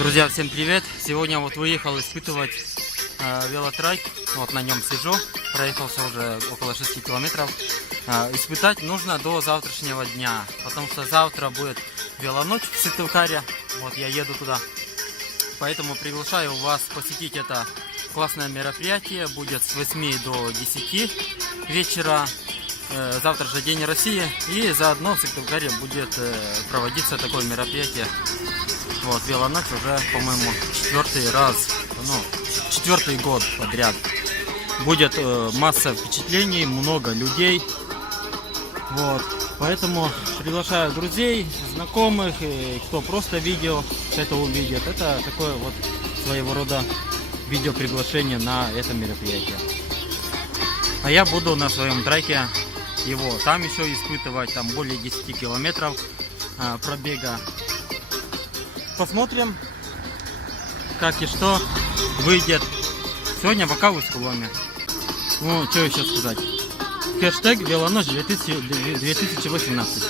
Друзья, всем привет! Сегодня вот выехал испытывать велотрайк. Вот на нем сижу. Проехался уже около 6 километров. Испытать нужно до завтрашнего дня, потому что завтра будет велоночь в Сыктывкаре. Вот я еду туда. Поэтому приглашаю вас посетить это классное мероприятие. Будет с 8 до 10 вечера. Завтра же День России. И заодно в Сыктывкаре будет проводиться такое мероприятие. Вот, велоночь уже, по-моему, четвертый год подряд. Будет масса впечатлений, много людей. Вот, поэтому приглашаю друзей, знакомых, и кто просто видео это увидит. Это такое вот своего рода видеоприглашение на это мероприятие. А я буду на своем трайке его там еще испытывать, там более 10 километров пробега. Посмотрим, как и что выйдет. Сегодня в Акау-Искуломе. Ну, что еще сказать. Хэштег велоночь 2018.